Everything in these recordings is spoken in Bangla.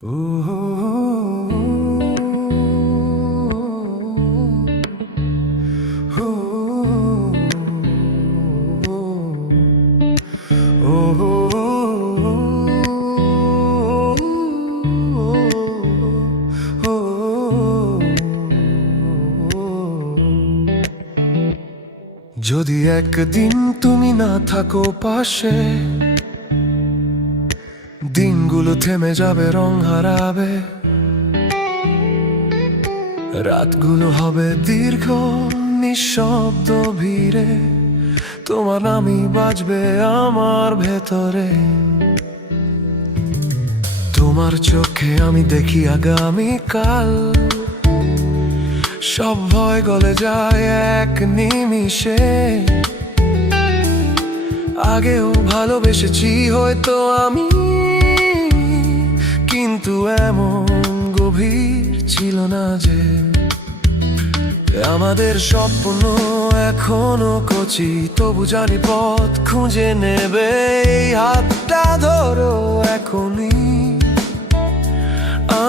যদি একদিন তুমি না থাকো পাশে, দিনগুলো থেমে যাবে, রং হারাবে, রাতগুলো হবে দীর্ঘ নিঃশব্দ ভিড়ে, তোমার নামই বাজবে আমার ভেতরে। তোমার চোখে আমি দেখি আগামীকাল, সব ভয় গলে যায় এক নিমিষে। আগেও ভালোবেসেছি হয়তো আমি, কিন্তু এমন গভীর ছিল না যে। আমাদের স্বপ্ন এখনো কচি, তবু জানি পথ খুঁজে নেবে। এই হাতটা ধরো এখনই,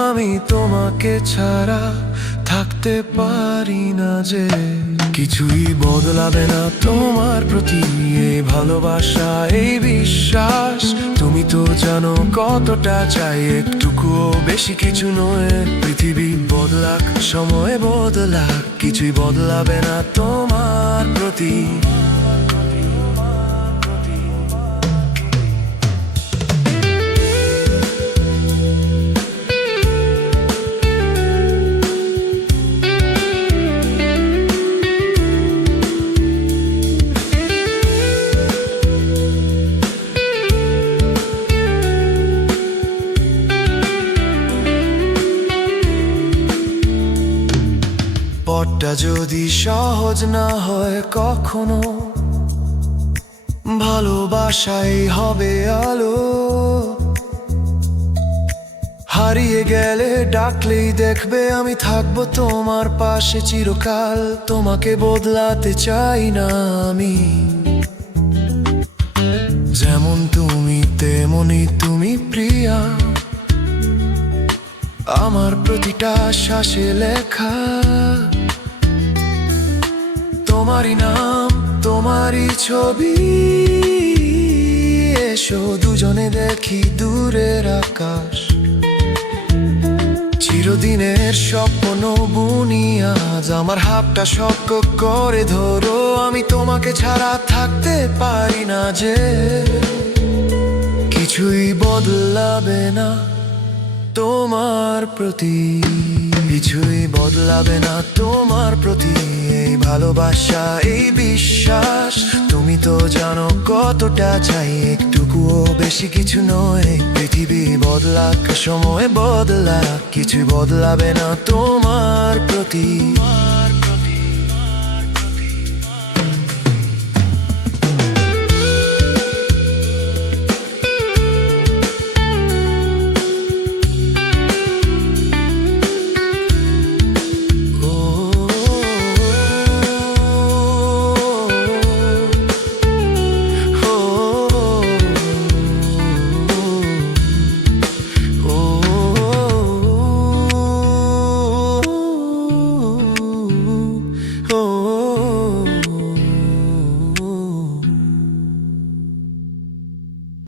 আমি তোমাকে ছাড়া থাকতে পারি না যে। কিছুই বদলাবে না তোমার প্রতি এই ভালোবাসা, এই বিশ্বাস। তুমি তো জানো কতটা চাই, একটুকুও বেশি কিছু নয়। পৃথিবী বদলাক, সময় বদলাক, কিছুই বদলাবে না তোমার প্রতি। পথটা যদি সহজ না হয় কখনো, ভালোবাসাই হবে আলো। হারিয়ে গেলে ডাকলেই দেখবে আমি থাকবো তোমার পাশে চিরকাল। তোমাকে বদলাতে চাই না আমি, যেমন তুমি তেমনই তুমি প্রিয়া। আমার প্রতিটা শ্বাসে লেখা তোমারই নাম, তোমারই ছবি। এসো দুজনে দেখি দূরের আকাশ, চিরদিনের স্বপ্ন বুনি আজ। আমার হাতটা শক্ত করে ধরো, আমি তোমাকে ছাড়া থাকতে পারি না যে। কিছুই বদলাবে না তোমার প্রতি, কিছুই বদলাবে না তোমার প্রতি এই ভালোবাসা, এই বিশ্বাস। তুমি তো জানো কতটা চাই, একটুকুও বেশি কিছু নয়। পৃথিবী বদলাক, সময় বদলাক, কিছুই বদলাবে না তোমার প্রতি।